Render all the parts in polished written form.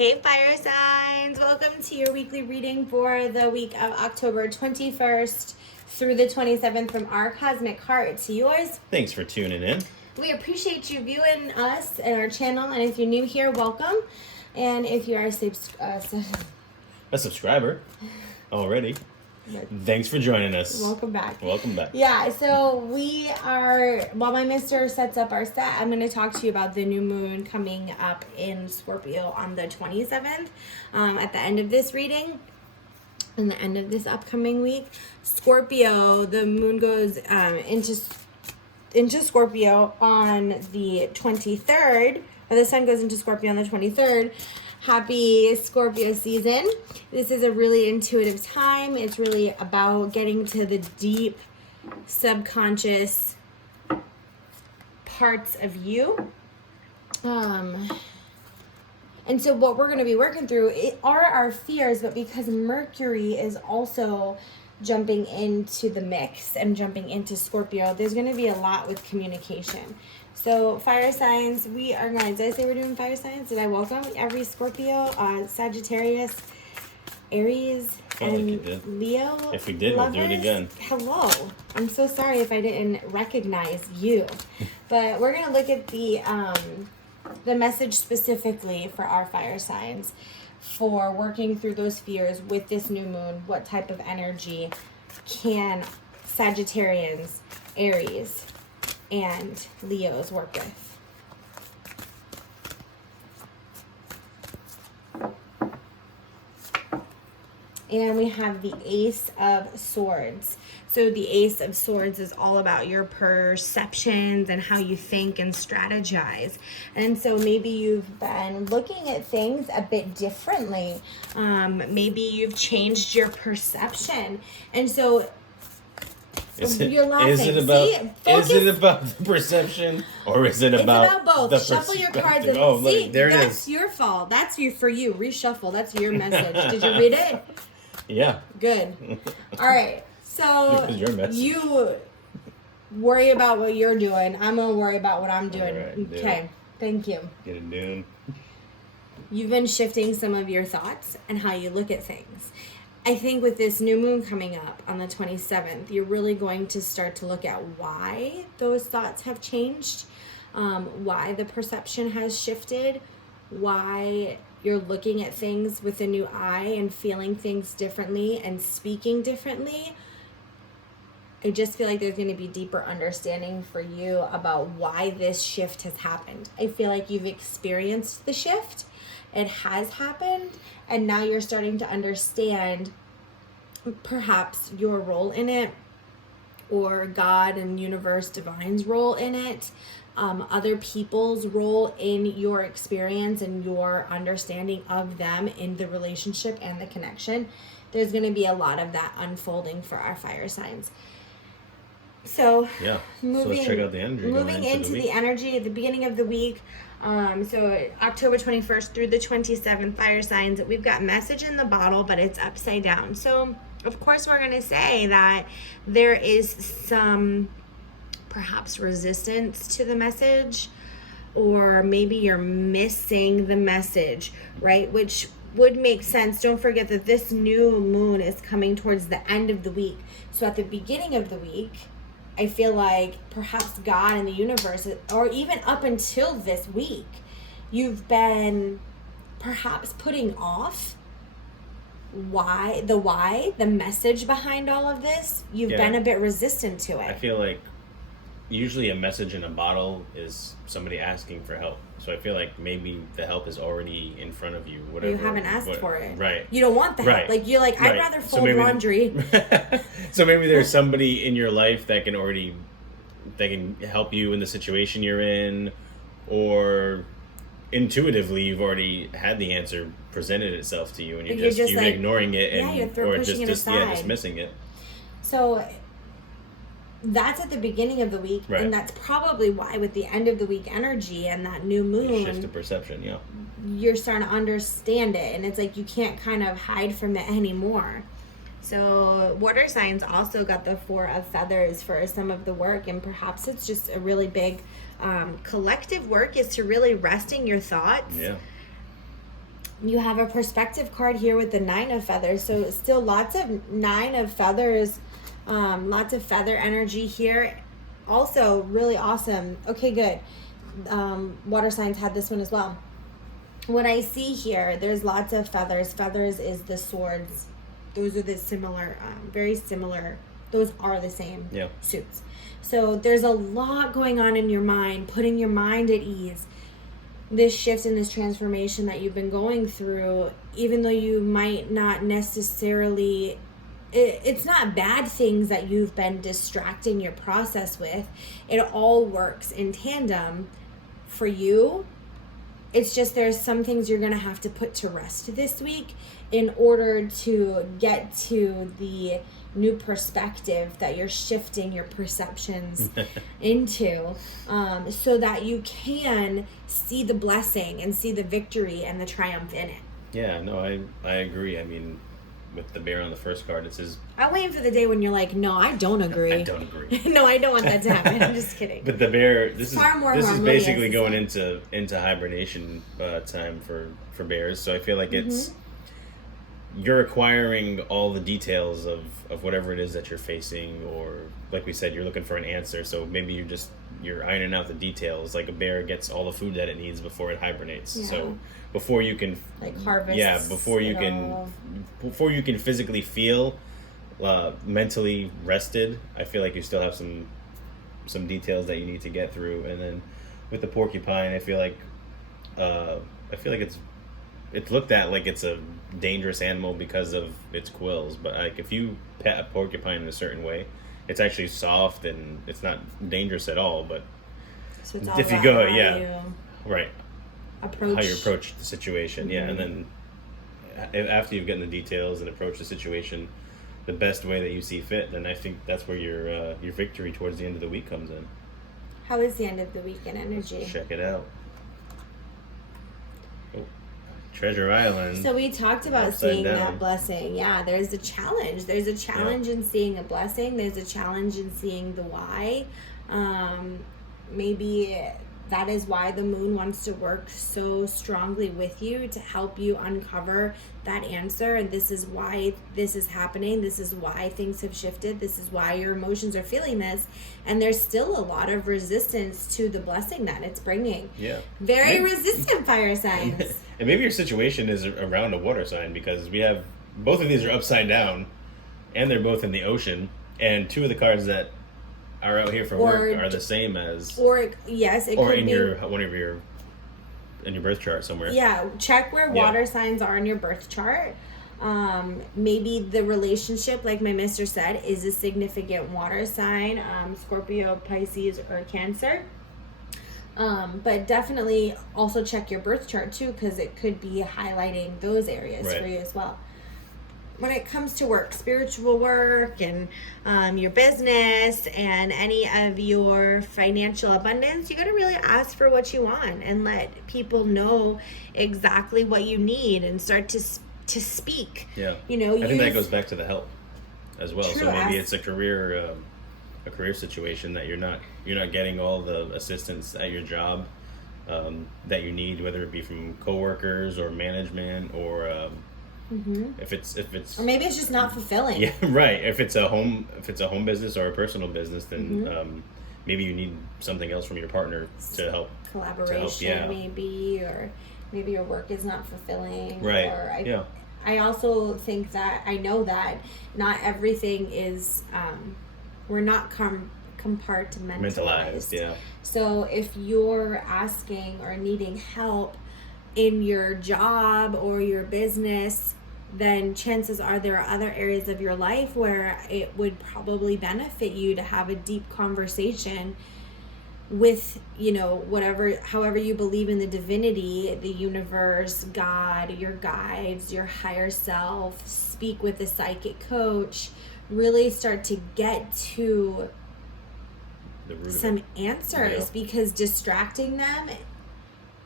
Hey fire signs, welcome to your weekly reading for the week of October 21st through the 27th from our cosmic heart to yours. Thanks for tuning in. We appreciate you viewing us and our channel, and if you're new here, welcome. And if you are a subscriber already, thanks for joining us. Welcome back. Welcome back. Yeah, so we are, while my mister sets up our set, I'm going to talk to you about the new moon coming up in Scorpio on the 27th. At the end of this reading, and the end of this upcoming week, Scorpio, the moon goes into Scorpio on the 23rd, or the sun goes into Scorpio on the 23rd. Happy Scorpio season. This is a really intuitive time. It's really about getting to the deep subconscious parts of you. And so what we're going to be working through are our fears, but because Mercury is also jumping into the mix and jumping into Scorpio, there's going to be a lot with communication. So fire signs, we are going, did I say we're doing fire signs? Did I welcome every Scorpio, Sagittarius, Aries, and like Leo? If we did, lovers? We'll do it again. Hello. I'm so sorry if I didn't recognize you. But we're going to look at the message specifically for our fire signs for working through those fears with this new moon. What type of energy can Sagittarians, Aries, and Leos work with? And we have the Ace of Swords. So the Ace of Swords is all about your perceptions and how you think and strategize. And so maybe you've been looking at things a bit differently. Maybe you've changed your perception. And so you're laughing. Is it about the perception, or is it about? It's about both. Shuffle your cards. And oh, see, look, there it is. That's your fault. That's for you. Reshuffle. That's your message. Did you read it? Yeah. Good. All right. So you worry about what you're doing. I'm gonna worry about what I'm doing. Right, okay. Thank you. Get it doing. You've been shifting some of your thoughts and how you look at things. I think with this new moon coming up on the 27th, you're really going to start to look at why those thoughts have changed, why the perception has shifted, why you're looking at things with a new eye and feeling things differently and speaking differently. I just feel like there's going to be deeper understanding for you about why this shift has happened. I feel like you've experienced the shift. It has happened, and now you're starting to understand perhaps your role in it, or God and universe divine's role in it, other people's role in your experience and your understanding of them in the relationship and the connection. There's going to be a lot of that unfolding for our fire signs. So yeah, let's check out the energy. Moving into the energy at the beginning of the week. So October 21st through the 27th, fire signs, we've got message in the bottle, but it's upside down. So of course we're going to say that there is some perhaps resistance to the message, or maybe you're missing the message, right? Which would make sense. Don't forget that this new moon is coming towards the end of the week. So at the beginning of the week, I feel like perhaps God and the universe, or even up until this week, you've been perhaps putting off the message behind all of this. You've been a bit resistant to it. I feel like usually a message in a bottle is somebody asking for help. So I feel like maybe the help is already in front of you. Whatever. You haven't asked for it. Right. You don't want the help. Right. Like, you're like, I'd rather fold laundry. So maybe there's somebody in your life that can help you in the situation you're in, or intuitively you've already had the answer presented itself to you, and you're just like, ignoring it, or just dismissing it. So that's at the beginning of the week, right. And that's probably why with the end of the week energy and that new moon, shift of perception, you're starting to understand it, and it's like you can't kind of hide from it anymore. So water signs also got the 4 of feathers for some of the work, and perhaps it's just a really big collective work is to really resting your thoughts You have a perspective card here with the 9 of feathers. So still lots of 9 of feathers, lots of feather energy here. Also really awesome. Okay, good. Water signs had this one as well. What I see here, there's lots of feathers. Feathers is the swords. Those are the similar, very similar. Those are the same suits. So there's a lot going on in your mind, putting your mind at ease. This shift and this transformation that you've been going through, even though you might not necessarily, it's not bad things that you've been distracting your process with. It all works in tandem for you. It's just there's some things you're going to have to put to rest this week in order to get to the new perspective that you're shifting your perceptions into, so that you can see the blessing and see the victory and the triumph in it. Yeah, no, I agree. I mean, with the bear on the first card, it says... I'm waiting for the day when you're like, no, I don't agree. I don't agree. No, I don't want that to happen. I'm just kidding. But the bear, this is basically going into into hibernation time for bears. So I feel like it's... You're acquiring all the details of whatever it is that you're facing, or like we said, you're looking for an answer. So maybe you're ironing out the details. Like a bear gets all the food that it needs before it hibernates. Yeah. So before you can harvest, before you can physically feel mentally rested, I feel like you still have some details that you need to get through. And then with the porcupine, I feel like it's looked at like it's a dangerous animal because of its quills, but like if you pet a porcupine in a certain way, it's actually soft and it's not dangerous at all. But so it's all if you go, how you approach the situation, and then after you've gotten the details and approach the situation the best way that you see fit, then I think that's where your victory towards the end of the week comes in. How is the end of the week in energy? Let's check it out. Treasure Island. So we talked about seeing that blessing. Yeah, there's a challenge. There's a challenge in seeing a blessing. There's a challenge in seeing the why. Maybe that is why the moon wants to work so strongly with you to help you uncover that answer. And this is why this is happening. This is why things have shifted. This is why your emotions are feeling this. And there's still a lot of resistance to the blessing that it's bringing. Yeah. Very resistant fire signs. And maybe your situation is around a water sign, because we have both of these are upside down and they're both in the ocean. And two of the cards that are out here for work are the same as, it could in be in your birth chart somewhere. Yeah, check where water signs are in your birth chart. Maybe the relationship, like my mister said, is a significant water sign, Scorpio, Pisces, or Cancer. But definitely also check your birth chart too, because it could be highlighting those areas for you as well. When it comes to work, spiritual work, and your business, and any of your financial abundance, you got to really ask for what you want and let people know exactly what you need and start to speak. Yeah, I think that goes back to the help as well. True, so maybe it's a career situation that you're not getting all the assistance at your job that you need, whether it be from coworkers or management or. If it's or maybe it's just not fulfilling. Yeah, right. If it's a home business or a personal business, then maybe you need something else from your partner to help. Collaboration, maybe, or maybe your work is not fulfilling. Right. Or I also think that I know that not everything is. We're not compartmentalized. Yeah. So if you're asking or needing help in your job or your business, then chances are there are other areas of your life where it would probably benefit you to have a deep conversation with, however you believe in the divinity, the universe, God, your guides, your higher self. Speak with a psychic coach. Really start to get to some answers, because distracting them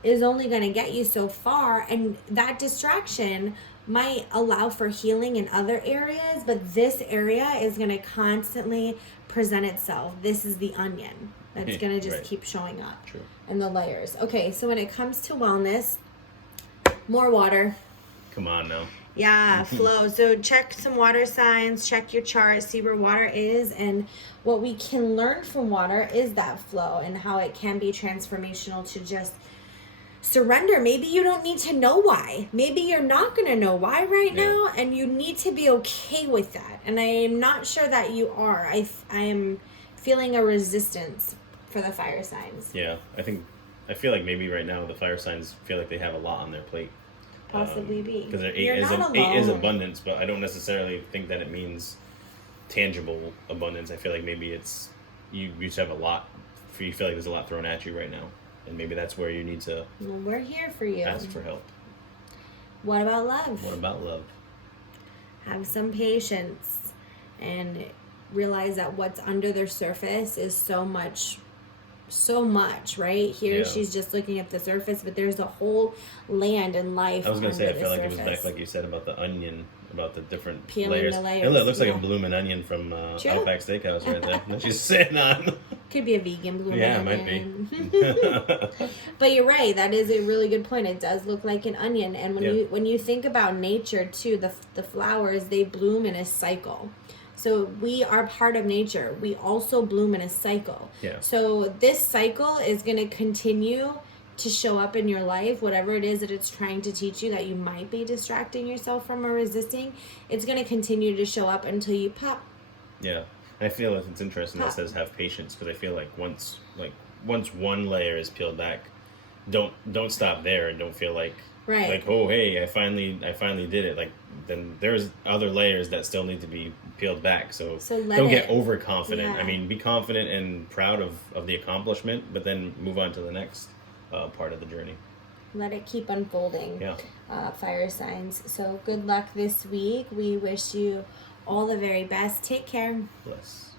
is only going to get you so far, and that distraction might allow for healing in other areas, but this area is going to constantly present itself. This is the onion that's going to just keep showing up. True. And the layers. Okay, so when it comes to wellness, more water. Come on now. Yeah, flow. So check some water signs, check your chart, see where water is, and what we can learn from water is that flow and how it can be transformational to just surrender. Maybe you don't need to know why. Maybe you're not going to know why right now, and you need to be okay with that. And I am not sure that you are. I am feeling a resistance for the fire signs. Yeah, I feel like maybe right now the fire signs feel like they have a lot on their plate. Possibly be. Because You're not alone. 8 is abundance, but I don't necessarily think that it means tangible abundance. I feel like maybe it's you just have a lot. You feel like there's a lot thrown at you right now, and maybe that's where you need to. Well, we're here for you. Ask for help. What about love? What about love? Have some patience and realize that what's under the surface is so much, right? Here she's just looking at the surface, but there's a whole land and life. I was going to say, I feel like surface. it was back like you said about the onion, about the different Peeling layers. the layers. It looks like a blooming onion from Outback Steakhouse right there that she's sitting on. Could be a vegan blooming onion. It might be. But you're right. That is a really good point. It does look like an onion. And when you think about nature too, the flowers, they bloom in a cycle. So we are part of nature. We also bloom in a cycle. Yeah. So this cycle is going to continue to show up in your life, whatever it is that it's trying to teach you that you might be distracting yourself from or resisting. It's going to continue to show up until you pop. Yeah. I feel like it's interesting that it says have patience, because I feel like once one layer is peeled back, don't stop there, and don't feel like oh hey, I finally did it. Like then there's other layers that still need to be peeled back. So don't get overconfident. Yeah. I mean, be confident and proud of the accomplishment, but then move on to the next part of the journey. Let it keep unfolding. Yeah. Fire signs. So good luck this week. We wish you all the very best. Take care. Bless.